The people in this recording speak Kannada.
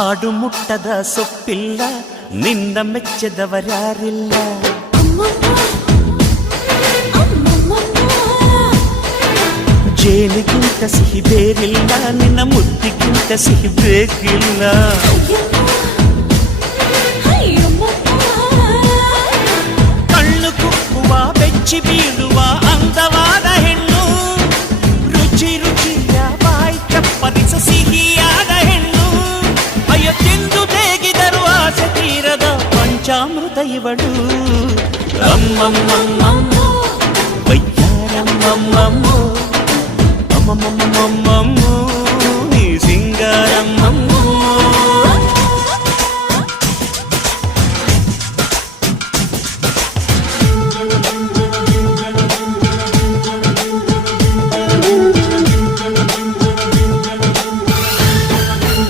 ಹಾಡು ಮುಟ್ಟದ ಸೊಪ್ಪಿಲ್ಲ, ನಿನ್ನ ಮೆಚ್ಚದವರ್ಯಾರಿಲ್ಲ. ಜೇನಿಗಿಂತ ಸಿಹಿ ಬೇರಿಲ್ಲ, ನಿನ್ನ ಮುದ್ದಿಗಿಂತ ಸಿಹಿ ಬೇಕಿಲ್ಲ. ಕಣ್ಣು ಕುಕ್ಕುವ ಬೆಚ್ಚಿ ಬೀಳುವ ಅಂದವಾದ ಹೆಣ್ಣು, ರುಚಿ ರುಚಿಯ ಬಾಯಿ ಚಪ್ಪರಿಸ ಸಿಹಿಯಾದ ಹೆಣ್ಣು. ಅಯ್ಯೋ ತಿಂದು ಬೇಗಿದರು ಆಸೆ ತೀರದ ಪಂಚಾಮೃತ ಇವಳು. ಅಮ್ಮಮ್ಮಮ್ಮಮ್ಮೋ ವಯ್ಯಾರಮ್ಮಮ್ಮಮ್ಮೋ ಅಮ್ಮಮ್ಮಮ್ಮಮ್ಮೋ ನೀ ಸಿಂಗಾರಮ್ಮಮ್ಮ.